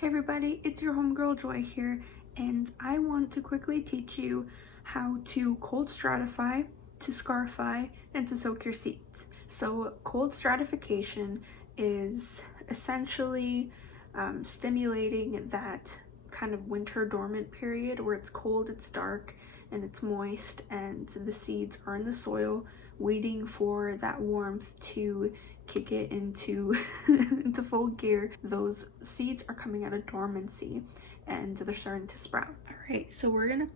Hey everybody, it's your homegirl Joy here, and I want to quickly teach you how to cold stratify, to scarify, and to soak your seeds. So cold stratification is essentially stimulating that kind of winter dormant period where it's cold, it's dark, and it's moist, and the seeds are in the soil waiting for that warmth to kick it into into full gear. Those seeds are coming out of dormancy and they're starting to sprout. All right, so we're gonna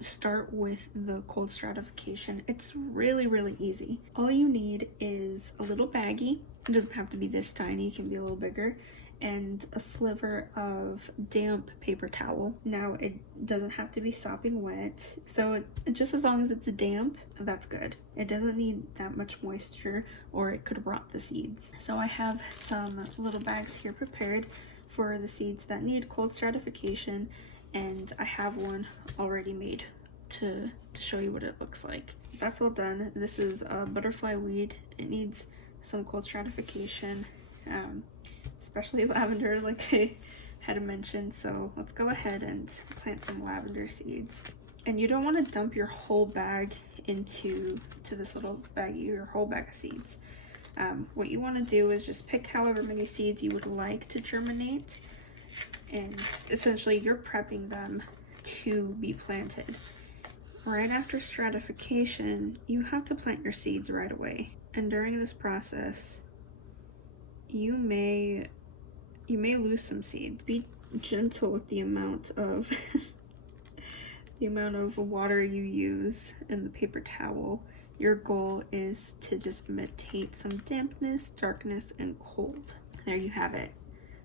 start with the cold stratification. It's really easy. All you need is a little baggie. It doesn't have to be this tiny, it can be a little bigger, and a sliver of damp paper towel. Now it doesn't have to be sopping wet, so just as long as it's damp, that's good. It doesn't need that much moisture or it could rot the seeds. So I have some little bags here prepared for the seeds that need cold stratification, and I have one already made to show you what it looks like. That's all done. This is a butterfly weed. It needs some cold stratification, especially lavender, like I had mentioned. So let's go ahead and plant some lavender seeds. And you don't want to dump your whole bag into this little baggie, your whole bag of seeds. What you want to do is just pick however many seeds you would like to germinate, and essentially you're prepping them to be planted. Right after stratification, you have to plant your seeds right away. And during this process, you may lose some seeds. Be gentle with the amount of the amount of water you use in the paper towel. Your goal is to just imitate some dampness, darkness, and cold. There you have it.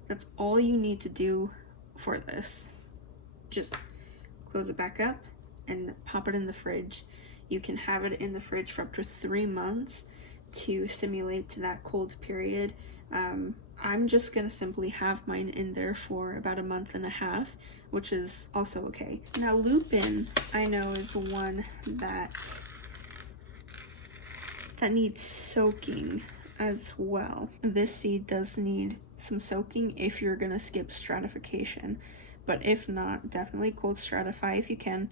That's all you need to do for this. Just close it back up and pop it in the fridge. You can have it in the fridge for up to 3 months to stimulate to that cold period. I'm just gonna simply have mine in there for about 1.5 months, which is also okay. Now lupin, I know, is one that needs soaking as well. This seed does need some soaking if you're gonna skip stratification, but if not, definitely cold stratify if you can,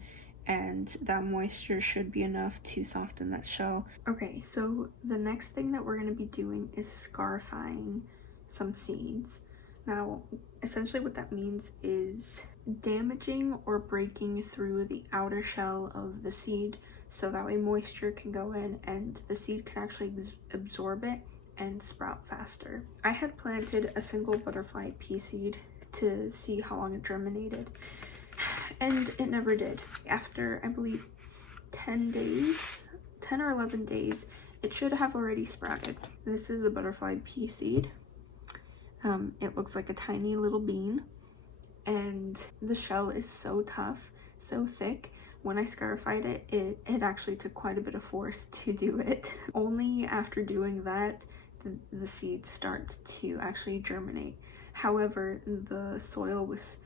and that moisture should be enough to soften that shell. Okay, so the next thing that we're going to be doing is scarifying some seeds. Now, essentially what that means is damaging or breaking through the outer shell of the seed so that way moisture can go in and the seed can actually absorb it and sprout faster. I had planted a single butterfly pea seed to see how long it germinated, and it never did. After, I believe, 10 or 11 days, it should have already sprouted. This is a butterfly pea seed. It looks like a tiny little bean, and the shell is so tough, so thick. When I scarified it, it actually took quite a bit of force to do it. Only after doing that, the seeds start to actually germinate. However, the soil was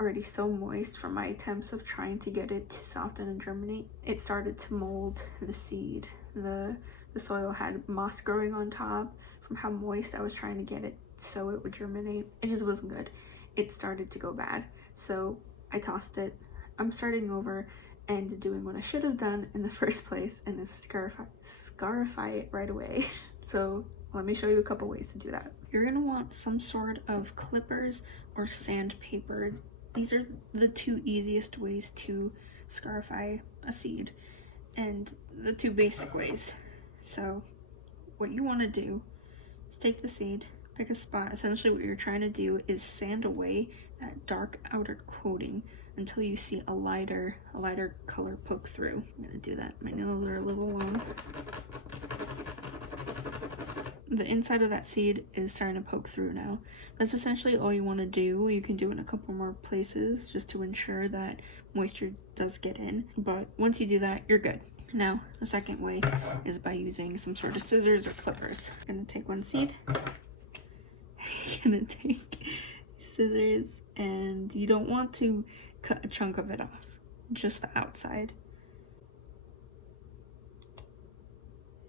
already so moist from my attempts of trying to get it to soften and germinate. It started to mold the seed. The soil had moss growing on top from how moist I was trying to get it so it would germinate. It just wasn't good. It started to go bad. So I tossed it. I'm starting over and doing what I should have done in the first place, and is scarify it right away. So let me show you a couple ways to do that. You're gonna want some sort of clippers or sandpaper. These are the two easiest ways to scarify a seed, and the two basic ways. So what you want to do is take the seed, pick a spot. Essentially what you're trying to do is sand away that dark outer coating until you see a lighter color poke through. I'm gonna do that. My nails are a little long. The inside of that seed is starting to poke through now. That's essentially all you want to do. You can do it in a couple more places just to ensure that moisture does get in. But once you do that, you're good. Now, the second way is by using some sort of scissors or clippers. I'm gonna take one seed. I'm gonna take scissors, and you don't want to cut a chunk of it off, just the outside.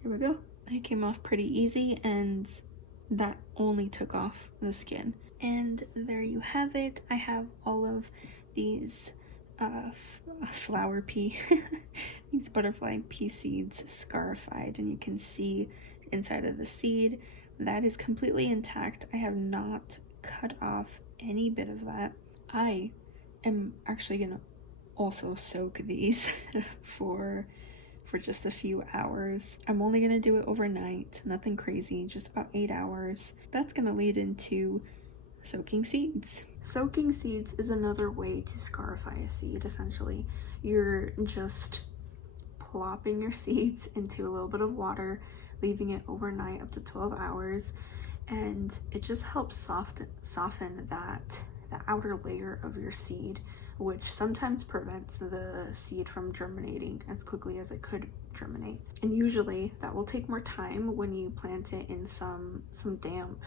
Here we go. It came off pretty easy, and that only took off the skin. And there you have it. I have all of these flower pea, these butterfly pea seeds scarified, and you can see inside of the seed that is completely intact. I have not cut off any bit of that. I am actually gonna also soak these for just a few hours. I'm only gonna do it overnight, nothing crazy, just about 8 hours. That's gonna lead into soaking seeds. Soaking seeds is another way to scarify a seed. Essentially, you're just plopping your seeds into a little bit of water, leaving it overnight up to 12 hours, and it just helps soften the outer layer of your seed, which sometimes prevents the seed from germinating as quickly as it could germinate. And usually that will take more time when you plant it in some damp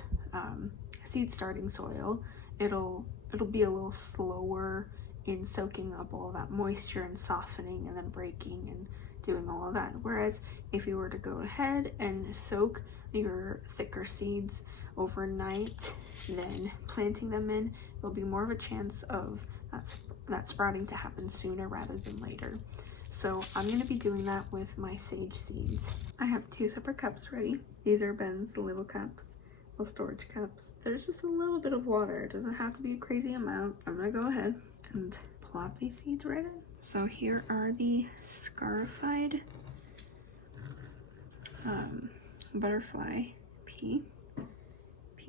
seed starting soil. It'll be a little slower in soaking up all that moisture and softening and then breaking and doing all of that. Whereas if you were to go ahead and soak your thicker seeds overnight, then planting them in, there'll be more of a chance of that sprouting to happen sooner rather than later. So I'm going to be doing that with my sage seeds. I have 2 separate cups ready. These are Ben's little cups, little storage cups. There's just a little bit of water. It doesn't have to be a crazy amount. I'm going to go ahead and plop these seeds right in. So here are the scarified butterfly pea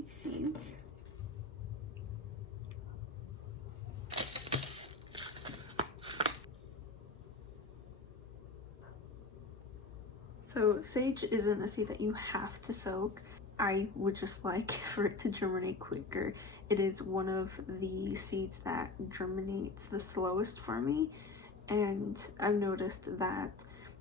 seeds. So sage isn't a seed that you have to soak. I would just like for it to germinate quicker. It is one of the seeds that germinates the slowest for me, and I've noticed that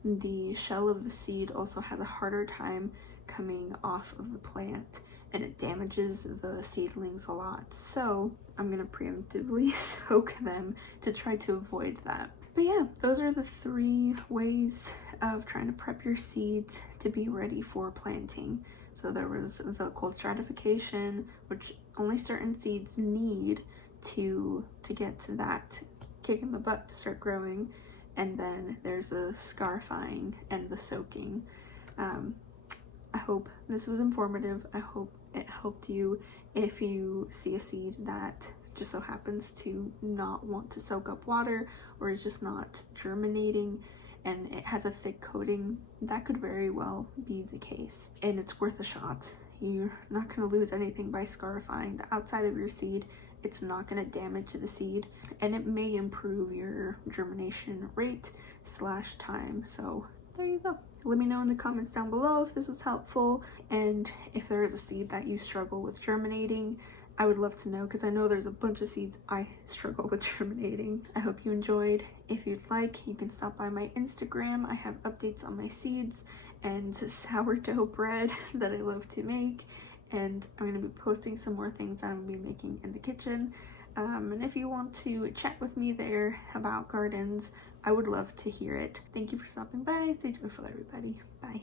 the shell of the seed also has a harder time coming off of the plant, and it damages the seedlings a lot. So I'm gonna preemptively soak them to try to avoid that. But yeah, those are the 3 ways of trying to prep your seeds to be ready for planting. So there was the cold stratification, which only certain seeds need to get to that kick in the butt to start growing. And then there's the scarifying and the soaking. I hope this was informative. I hope it helped you if you see a seed that just so happens to not want to soak up water or is just not germinating and it has a thick coating. That could very well be the case, and it's worth a shot. You're not going to lose anything by scarifying the outside of your seed. It's not going to damage the seed, and it may improve your germination rate / time. So there you go. Let me know in the comments down below if this was helpful, and if there is a seed that you struggle with germinating. I would love to know, because I know there's a bunch of seeds I struggle with germinating. I hope you enjoyed. If you'd like, you can stop by my Instagram. I have updates on my seeds and sourdough bread that I love to make, and I'm going to be posting some more things that I'm going to be making in the kitchen. And if you want to chat with me there about gardens, I would love to hear it. Thank you for stopping by. Stay joyful, everybody. Bye.